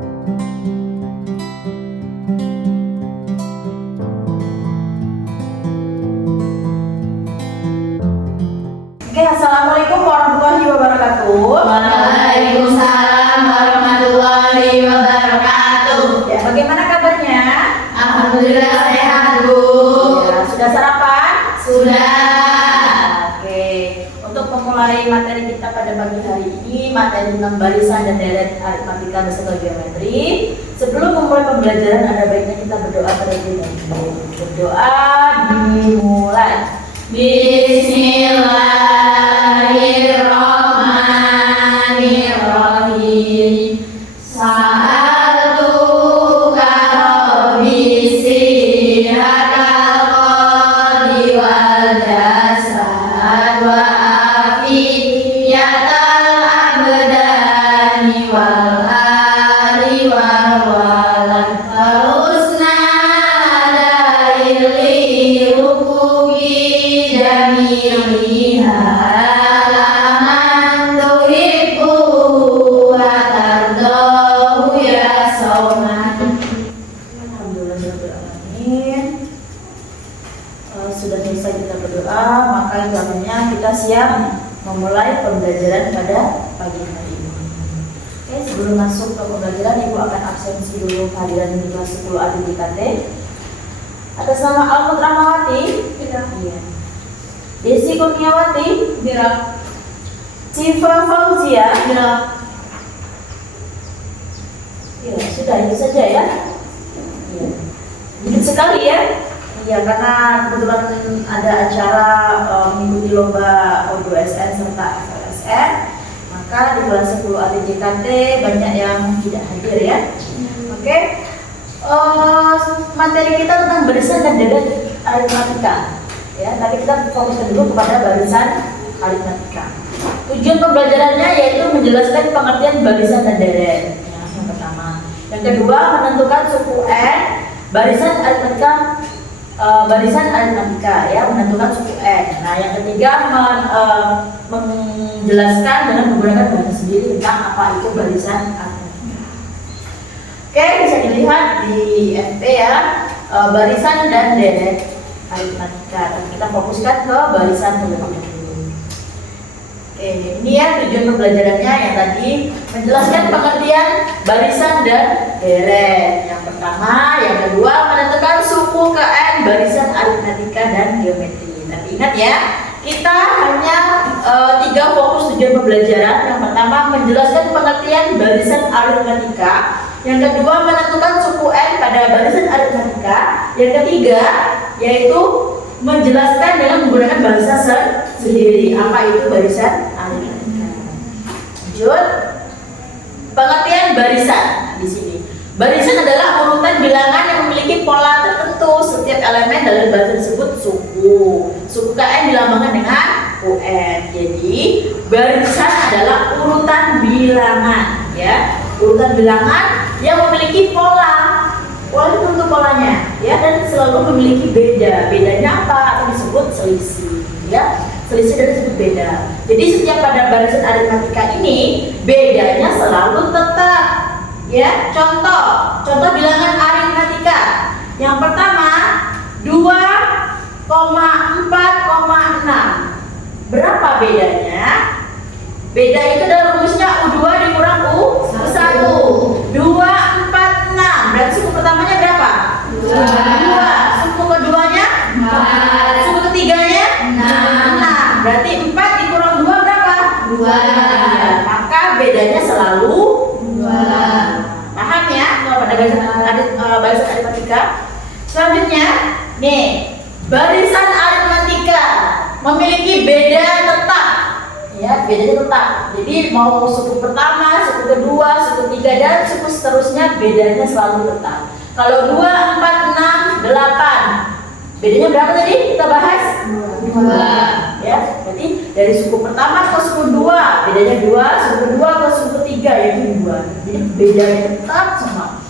Oke, assalamualaikum warahmatullahi wabarakatuh. Waalaikumsalam warahmatullahi wabarakatuh. Ya, bagaimana kabarnya? Alhamdulillah sehat, Bu. Ya, sudah sarapan? Sudah. Oke, untuk memulai materi kita pada pagi hari ini, materi tentang barisan dan deret aritmatika beserta geometri. Sebelum memulai pembelajaran, ada baiknya kita berdoa terlebih dahulu. Berdoa dimulai. Bismillahirrahmanirrahim. Sa'altuka Rabbi sihatal qalbi wal jasad wa afiyatal abdani wal ali wal walad wal husna daili rukuki jami'iha alaman tuhibbu wa tardahu ya sauman. Alhamdulillahirrahmanirrahim. Sudah selesai kita berdoa, maka itu artinya kita siap memulai pembelajaran pada pagi hari ini. Oke, sebelum masuk ke pembelajaran, Ibu akan absensi dulu kehadiran di kelas 10 ADBKT. Atas nama Almut Rahmawati, Tidak. iya. Desi Kurniawati, Tidak. Cifa Fauzia, Tidak. iya, sudah itu saja ya. Iya. Dikit sekali ya. Iya, karena kebetulan ada acara mengikuti lomba O2SN serta FLSN, maka di kelas 10 ATJKT banyak yang tidak hadir ya. Oke. Materi kita tentang barisan dan deret aritmatika. Ya, tapi kita fokuskan dulu kepada barisan aritmatika. Tujuan pembelajarannya yaitu menjelaskan pengertian barisan dan deret. Ya, yang pertama. Yang kedua, menentukan suku N, barisan aritmatika ya, menentukan suku N. Nah, yang ketiga menjelaskan dengan menggunakan bahasa sendiri tentang apa itu barisan aritmatika. Oke, bisa dilihat di FP ya, barisan dan deret aritmatika. Dan kita fokuskan ke barisan terlebih dahulu. Oke, ini ya tujuan pembelajarannya yang tadi menjelaskan pengertian barisan dan deret. Yang pertama, yang kedua menentukan suku ke N, barisan aritmatika dan geometri. Tapi ingat ya, kita hanya 3 fokus tujuan pembelajaran. Yang pertama, menjelaskan pengertian barisan aritmatika. Yang kedua, menentukan suku N pada barisan aritmatika. Yang ketiga, yaitu menjelaskan dengan menggunakan bahasa sendiri apa itu barisan aritmatika. Lanjut, pengertian barisan di sini. Barisan adalah urutan bilangan yang memiliki pola tertentu. Setiap elemen dalam barisan tersebut suku. Suku KN dilambangkan dengan UN. Jadi barisan adalah urutan bilangan, ya. Urutan bilangan yang memiliki pola. Pola itu tentu polanya, ya, dan selalu memiliki beda. Bedanya apa? Atau disebut selisih, ya. Selisih dan disebut beda. Jadi setiap pada barisan aritmatika ini bedanya selalu tetap. Ya, contoh bilangan aritmatika. Yang pertama 2,4,6. Berapa bedanya? Beda itu adalah rumusnya U2 dikurang U1. 2,4,6. Berarti suku pertamanya berapa? 2. Suku keduanya? 4. Suku ketiganya? 6. Berarti 4 dikurang 2 berapa? 2. Ya, maka bedanya selalu 2. Paham ya kalau pada barisan aritmatika. Selanjutnya, nih, barisan aritmatika memiliki beda tetap. Ya, bedanya tetap. Jadi mau suku pertama, suku kedua, suku ketiga dan suku seterusnya bedanya selalu tetap. Kalau 2, 4, 6, 8. Bedanya berapa tadi? Kita bahas 2. Ya, berarti dari suku pertama ke suku 2 bedanya 2, suku kedua ke suku ketiga yaitu 2. Jadi bedanya tetap semua.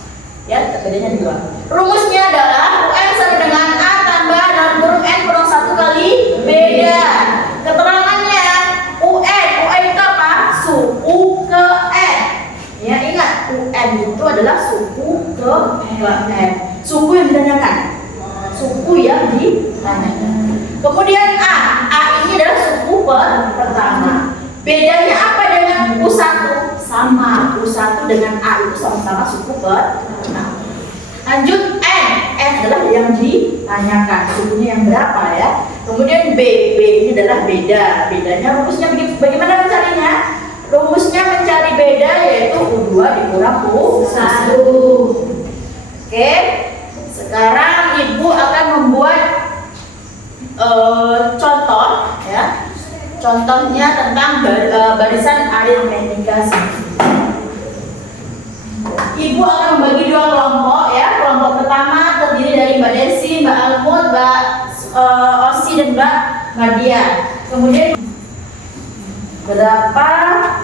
Ya, bedanya 2. Rumusnya adalah UN sama dengan A tambah dalam kurung N kurang 1 kali beda. Keterangannya UN itu apa? Suku ke N. Ya, ingat UN itu adalah suku ke M. Suku yang ditanyakan. Suku yang ditanyakan. Kemudian A ini adalah suku pertama. Bedanya apa dengan U1? Sama, U1 dengan A itu sama-sama suku pertama. Lanjut N adalah yang ditanyakan, sukunya yang berapa ya. Kemudian B ini adalah beda. Bedanya rumusnya bagaimana mencarinya? Rumusnya mencari beda yaitu U2 dikurang U1. Oke, sekarang Ibu akan membuat contoh ya. Contohnya tentang barisan aritmetika. Ibu akan membagi dua kelompok ya. Kelompok pertama terdiri dari Mbak Desi, Mbak Almut, Mbak Osi dan Mbak Nadia. Kemudian berapa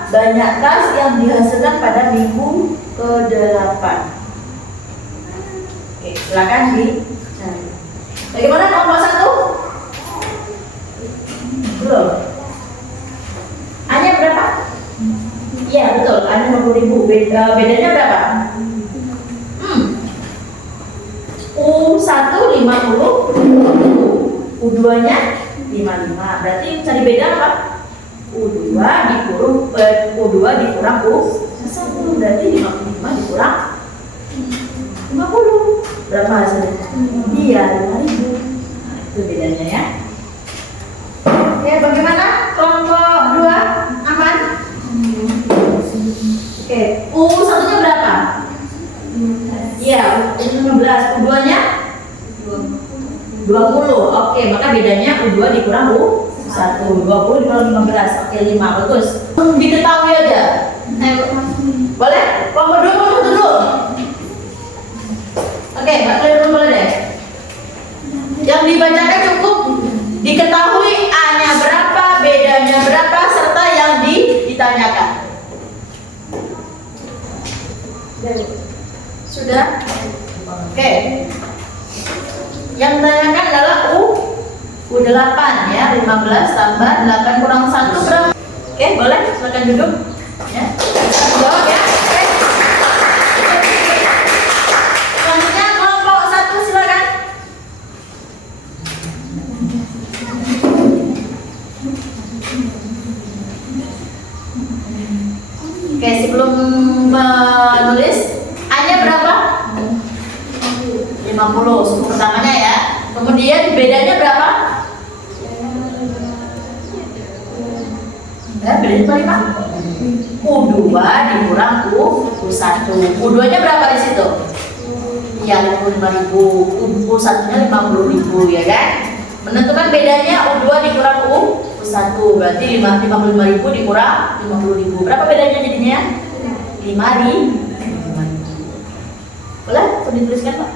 banyak tas yang dihasilkan pada minggu ke-8? Oke, silakan dicari. Bagaimana kelompok 1? Belum. A-nya berapa? Iya betul, A-nya 50.000. Bedanya berapa? U1 50, U2-nya 55. Berarti cari beda apa? U2 dikurang U1, berarti 55 dikurang 50. Berapa hasilnya? Iya, 5.000. Nah, itu bedanya ya. Oke, bagaimana kelompok 2? Aman? Oke, U1-nya berapa? Iya, U15. U2-nya 20. Oke, maka bedanya U2 dikurang U1. 20 dikurang 15. Oke, 5. Bagus. Diketahui aja. Boleh? Kelompok 2 kamu dulu. Oke, Mbak Kalian boleh deh. Yang dibacakan cukup diketahui A-nya berapa, bedanya berapa, serta yang ditanyakan. Sudah? Oke. Yang ditanyakan adalah U8 ya, 15 tambah 8 kurang 1 berapa? Oke, boleh, silakan duduk. Ya. Jawab ya. Oke. Selanjutnya kelompok 1 silakan. Oke, sebelum menulis A-nya berapa? 50, suku pertamanya ya. Kemudian bedanya berapa? Bedanya berapa? U2 dikurang U1. U2-nya berapa di situ? Iya, 55.000. U1-nya 50.000 ya kan? Menentukan bedanya U2 dikurang U1. Berarti 55.000 dikurang 50.000. Berapa bedanya jadinya? 5.000. Boleh? Bisa dituliskan, Pak?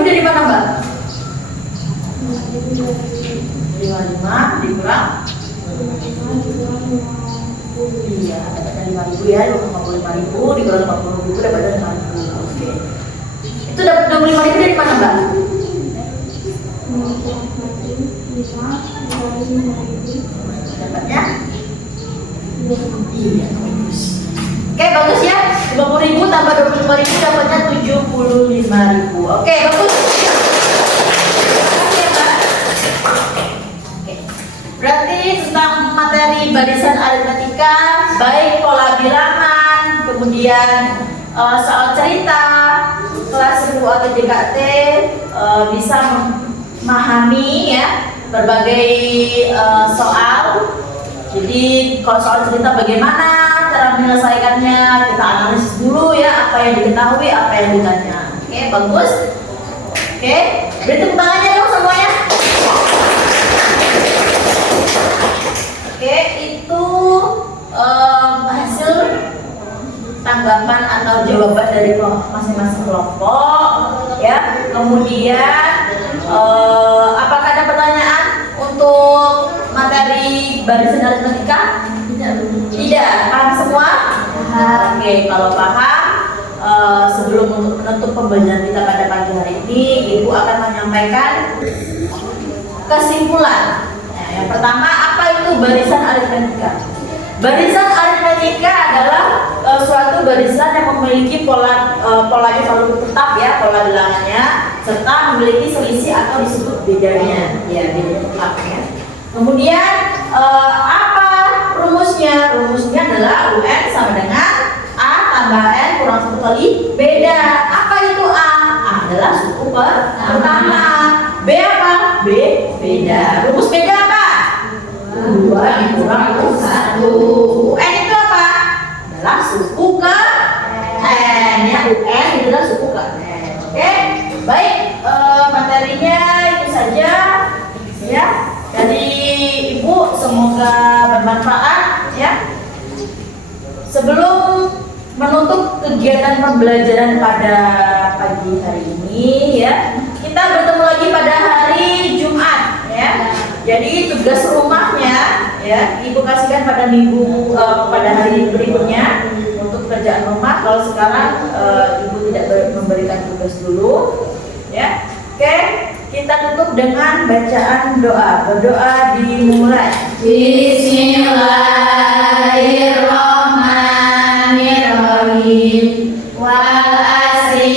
ribu dari mana Mbak? 55 dikurang. Iya, dapatnya 5.000 ya, 55.000 dikurang 50.000 dapatnya 5.000. Oke. Itu dapat 25.000 dari mana Mbak? Dapatnya? Iya, bagus. Oke, bagus ya. 50.000 tambah 25.000 dapatnya 75.000. Oke, bagus. Berarti tentang materi barisan aritmatika, baik pola bilangan, kemudian soal cerita, kelas 10 atau JKT bisa memahami ya berbagai soal. Jadi kalau soal cerita bagaimana cara menyelesaikannya, kita analisis dulu ya apa yang diketahui, apa yang ditanya. Oke, bagus. Oke, beri tepuk tangannya dong semuanya. Oke, itu hasil tanggapan atau jawaban dari masing-masing kelompok ya. Kemudian apakah ada pertanyaan untuk materi barisan aritmatika? Tidak. Paham semua? Oke, kalau paham, sebelum menutup pembelajaran kita pada pagi hari ini, Ibu akan menyampaikan kesimpulan. Yang pertama, apa itu barisan aritmatika? Barisan aritmatika adalah suatu barisan yang memiliki polanya selalu tetap ya, pola bilangannya, serta memiliki selisih atau disebut bedanya, ya beda tetap ya. Kemudian apa rumusnya? Rumusnya adalah UN sama dengan A tambah N kurang 1 kali beda. Apa itu A? A adalah suku pertama. B apa? B beda. Rumus beda apa? 2 dikurang 1. UN itu apa? Adalah suku ke N ya. UN itu adalah suku ke N. Oke, baik, materinya itu saja ya dari Ibu, semoga bermanfaat ya. Sebelum menutup kegiatan pembelajaran pada pagi hari ini ya, kita bertemu lagi pada hari Jumat ya. Jadi tugas rumahnya ya Ibu kasihkan pada minggu pada hari berikutnya untuk kerjaan rumah. Kalau sekarang Ibu tidak memberikan tugas dulu ya. Oke, kita tutup dengan bacaan doa. Berdoa dimulai. Bismillahirrahmanirrahim. Wal asri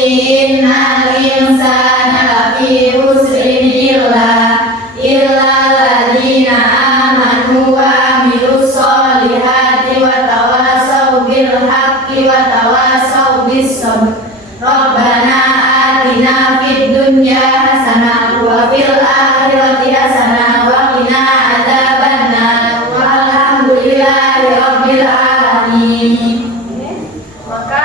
innal insana lafi khusrin illa alladziina aamanu wa amilus sholihati wa tawassaw bil haqqi wa tawassaw bis sabr. Rabbana atina fid dunya hasanah wa fil akhirati hasanah wa qina adzabannar. Walhamdulillahi rabbil alamin. Maka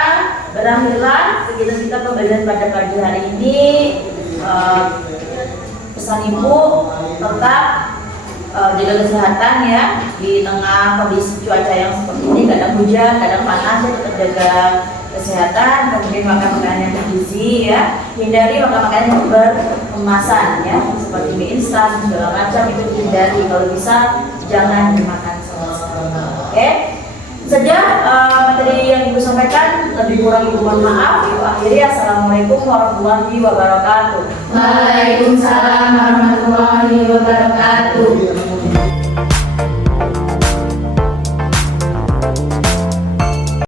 berakhirlah kegiatan kita pembelajaran pada pagi hari ini. Pesan Ibu tetap jaga kesehatan ya di tengah kondisi cuaca yang seperti ini, kadang hujan, kadang panas, ya tetap jaga kesehatan. Kemudian makan makanan yang bergizi ya, hindari makan makanan yang berkemasan ya seperti mie instan segala macam, itu hindari, kalau bisa jangan dimakan sama sekali. Oke, saja materi yang Ibu sampaikan, lebih kurang Ibu mohon maaf. Ibu akhiri, assalamualaikum warahmatullahi wabarakatuh. Waalaikumsalam warahmatullahi wabarakatuh.